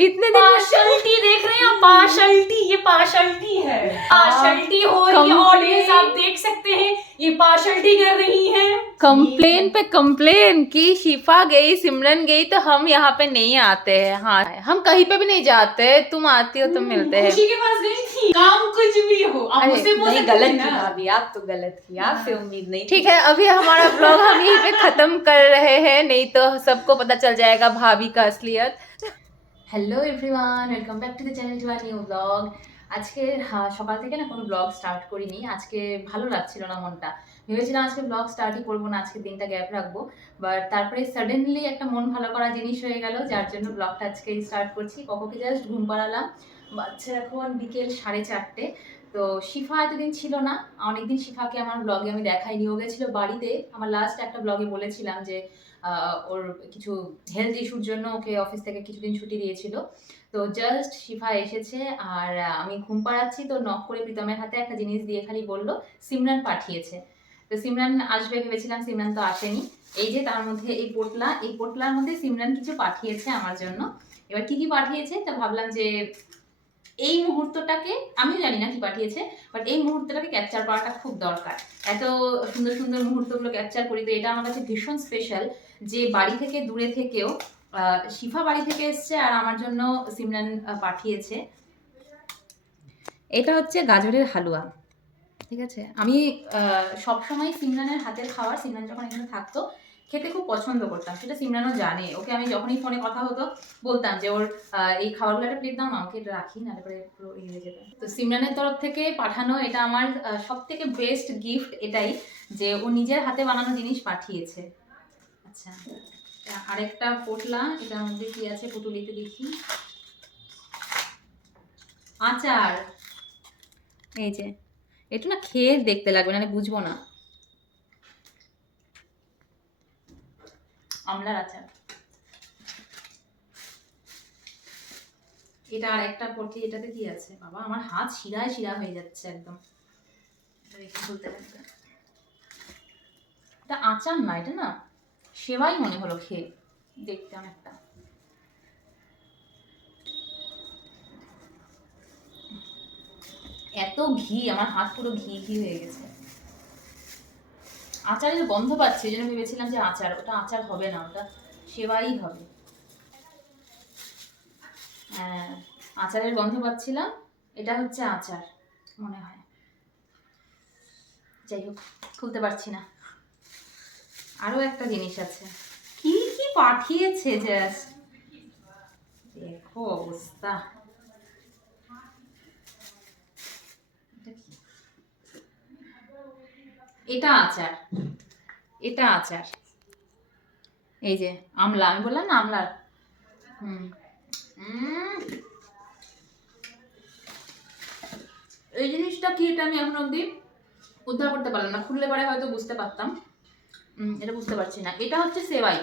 इतने दिन पार्शलिटी देख रहे हैं, पार्शलिटी, ये पार्शलिटी है, पार्शलिटी हो रही है। ऑडियंस आप देख सकते हैं, ये पार्शलिटी कर रही है। कंप्लेन पे कंप्लेन कि शिफा गई, सिमरन गई तो हम यहाँ पे नहीं आते हैं। हाँ, हम कहीं पे भी नहीं जाते, तुम आती हो तो मिलते हैं। खुशी के पास गई थी, काम कुछ भी हो आप मुझसे बोल नहीं, सकते गलत हैं की ना। भाभी, आप तो गलत की, आपसे उम्मीद नहीं। ठीक है, अभी हमारा ब्लॉग हम यहीं पे खत्म कर रहे हैं, नहीं तो सबको पता चल जाएगा भाभी का असलियत। Hello everyone, welcome back to the channel to our new blog. আজকে সকাল থেকে না কোনো ব্লগ স্টার্ট করিনি, আজকে ভালো লাগছিল না মনটা। ভেবেছিলাম আজকে ব্লগ স্টার্টই করবো না, আজকে দিনটা গ্যাপ রাখবো, বাট তারপরে সাডেনলি একটা মন ভালো করা জিনিস হয়ে গেল, যার জন্য ব্লগটা আজকে স্টার্ট করছি। কককে জাস্ট ঘুম পাড়ালাম, বাচ্চা এখন বিকেল 4:30। তো শিফা এতদিন ছিল না, অনেকদিন শিফাকে আমার ব্লগে আমি দেখাইনি। ও গেছিলো বাড়িতে, আমার লাস্ট একটা ব্লগে বলেছিলাম যে ওর কিছু হেলথ ইস্যুর জন্য ওকে অফিস থেকে কিছুদিন ছুটি দিয়েছিল। তো জাস্ট শিফা এসেছে আর আমি ঘুম পাড়াচ্ছি, তো নক করে প্রীতমের হাতে একটা জিনিস দিয়ে খালি বললো সিমরান পাঠিয়েছে। তো সিমরান আসবে ভেবেছিলাম, সিমরান তো আসেনি। এই যে তার মধ্যে এই পোটলার মধ্যে সিমরান কিছু পাঠিয়েছে আমার জন্য। এবার কি কি পাঠিয়েছে তা ভাবলাম যে এই মুহূর্তটাকে, আমিও জানি না কি পাঠিয়েছে, বাট এই মুহূর্তটাকে ক্যাপচার করাটা খুব দরকার। এত সুন্দর সুন্দর মুহূর্তগুলো ক্যাপচার করি, তো এটা আমার কাছে ভীষণ স্পেশাল যে বাড়ি থেকে দূরে থেকেও শিফা বাড়ি থেকে এসছে আর আমার জন্য সিমরান পাঠিয়েছে। এটা হচ্ছে গাজরের হালুয়া, ঠিক আছে। আমি সবসময় সিমরানের হাতের খাবার, সিমরান যখন এখানে থাকতো খেতে খুব পছন্দ করতাম, সেটা সিমরানও জানে। ওকে আমি যখনই ফোনে কথা হতো বলতাম যে ওর এই খাবারগুলো একটা প্লেট দাও না, আমাকে এটা রাখি না, তারপরে পুরো ইয়ে হয়ে যাবে। তো সিমরানের তরফ থেকে পাঠানো এটা আমার সব থেকে বেস্ট গিফট এটাই, যে ও নিজের হাতে বানানো জিনিস পাঠিয়েছে। আচ্ছা, আরেকটা পোটলা, এটার মধ্যে কি আছে পুটুলিতে দেখি। আচার, এই যে একটু না খেয়ে দেখতে লাগবে, না বুঝবো না। আমলার আচার, এটা আর একটা পড়ছি। এটাতে কি আছে বাবা, আমার হাত শিরায় শিরা হয়ে যাচ্ছে একদম। এটা আচার না, এটা না সেবাই মনে হলো খেয়ে, দেখতে অনেকটা। এত ঘি, আমার হাত পুরো ঘি ঘি হয়ে গেছে। আচারের গন্ধ পাচ্ছি, এই জন্য ভেবেছিলাম যে আচার, ওটা আচার হবে না, ওটা সেবাই হবে। হ্যাঁ, আচারের গন্ধ পাচ্ছিলাম, এটা হচ্ছে আচার মনে হয়। যাই হোক, খুলতে পারছি না। আরো একটা জিনিস আছে, কি কি পাঠিয়েছে জাস্ট দেখো অবস্থা। এটা আচার, এটা আচার, এই যে আমলা, আমি বললাম না আমলার। এই জিনিসটা কি, এটা আমি এখন অব্দি উদ্ধার করতে পারলাম না, খুললে পরে হয়তো বুঝতে পারতাম। এটা বুঝতে পারছি না। এটা হচ্ছে সেবাই,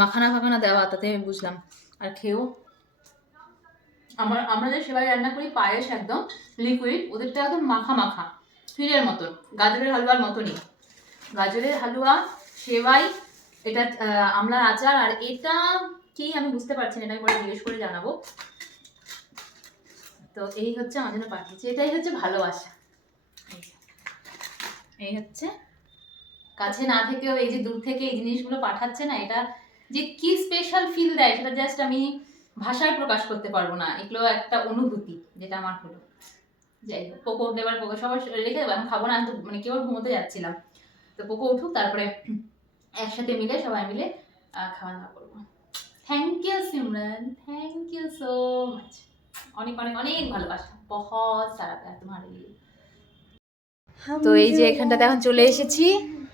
মাখানা ফাখানা দেওয়া, তাতে আমি বুঝলাম। আর খেয়েও আমরা যে সেবাই রান্না করি পায়েস একদম লিকুইড, ওদেরটা একদম মাখা মাখা ক্ষীরের মতন, গাজরের হালুয়ার মতনই। গাজরের হালুয়া, সেবাই, এটা আমলার আচার, আর এটা কি আমি বুঝতে পারছি না, এটা আমি পরে জিজ্ঞেস করে জানাবো। তো এই হচ্ছে আমার জন্য পাঠিয়েছে, এটাই হচ্ছে ভালোবাসা। এই হচ্ছে কাছে না থেকেও এই যে দূর থেকে এই জিনিসগুলো পাঠাচ্ছে না, এটা যে কি স্পেশাল ফিল দেয় সেটা জাস্ট আমি ভাষায় প্রকাশ করতে পারবো না। এগুলো একটা অনুভূতি যেটা আমার হলো। যাই হোক, পোকো উঠলে এবার পোকো সবার রেখে দেবো, এখন খাবো না, আমি তো মানে কেবল ঘুমোতে যাচ্ছিলাম। তো পোকো উঠুক, তারপরে একসাথে মিলে সবাই মিলে খাওয়া দাওয়া করবো। Thank you Simran, thank you so much, অনেক অনেক অনেক ভালোবাসা, বহুত সারা প্যার তোমারে লিয়ে। তো এই যে এখানটাতে এখন চলে এসেছি,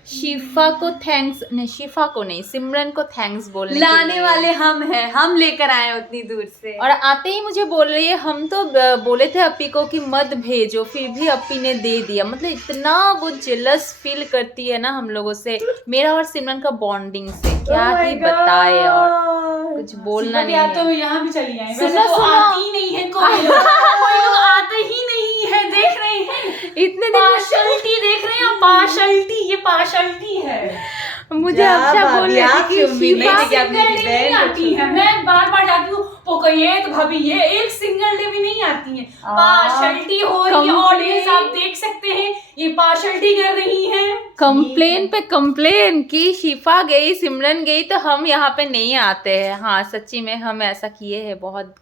शिफा को थैंक्स नहीं, शिफा को नहीं, सिमरन को थैंक्स बोलने लाने वाले हम हैं, हम लेकर आए उतनी दूर से। और आते ही मुझे बोल रही है हम तो बोले थे अपी को कि मत भेजो, फिर भी अपी ने दे दिया। मतलब इतना वो जेलस फील करती है ना हम लोगों से, मेरा और सिमरन का बॉन्डिंग से, क्या ही बताए। और कुछ बोलना नहीं है। तो यहाँ भी चली आए, सुनो तो सुनो, आती नहीं है कोई लोग आते ही नहीं है, देख रहे हैं इतने दिन पार्शलिटी देख रहे हैं, पार्शलिटी, ये पार्शलिटी है। मुझे जा अक्षा बोल भाभी, रही थी आप कि क्यों उम्मीद शिफा नहीं थी कि आप मेरी सिंगल डे नहीं बहन आती है, मैं बार बार जाती हूँ पोकैत भाभी, ये एक सिंगल डे भी नहीं आती है। पार्शलिटी हो रही है ऑडियंस, आप देख सकते हैं ये पार्शलिटी कर रही है। कंप्लेन पे कंप्लेन कि शिफा गई सिमरन गई तो हम यहाँ पे नहीं आते हैं। हाँ सच्ची में हम ऐसा किए हैं, बहुत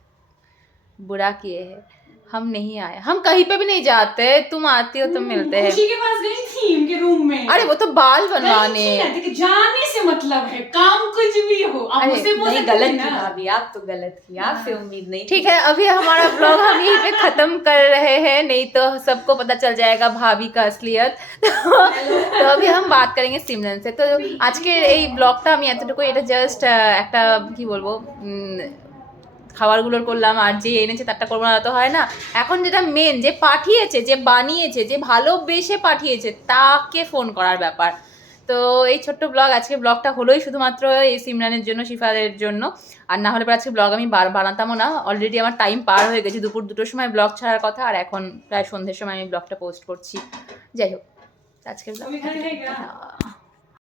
बुरा किए हैं, हम नहीं आए, हम कहीं पे भी नहीं जाते, तुम आती हो तो मिलते हैं। खुशी के पास गई थी उनके रूम में, अरे वो तो बाल गई बनवाने। थी ना, देखिए जाने से मतलब है, काम कुछ भी हो आप अरे, मुझसे बोल नहीं, सकते गलत थे की ना। भाभी, आप तो गलत की, आपसे उम्मीद नहीं ठीक है, अभी हमारा ब्लॉग हम यहीं पे खत्म कर रहे हैं, नहीं तो सबको पता चल जाएगा भाभी का असलियत। तो अभी हम बात करेंगे सिमरन से। तो আজকে এই ব্লগটা আমি এতটুকু, এটা জাস্ট একটা কি বলবো খাবারগুলোর করলাম, আর যে এনেছে তারটা করবো না তো হয় না। এখন যেটা মেন, যে পাঠিয়েছে, যে বানিয়েছে, যে ভালোবেসে পাঠিয়েছে তাকে ফোন করার ব্যাপার। তো এই ছোট্ট ব্লগ, আজকে ব্লগটা হলোই শুধুমাত্র এই সিমরানের জন্য, শিফাদের জন্য, আর না হলে পরে আজকে ব্লগ আমি বানাতামও না। অলরেডি আমার টাইম পার হয়ে গেছে, দুপুর 2টোর সময় ব্লগ ছাড়ার কথা, আর এখন প্রায় সন্ধ্যের সময় আমি ব্লগটা পোস্ট করছি। যাই হোক, আজকের ব্লগ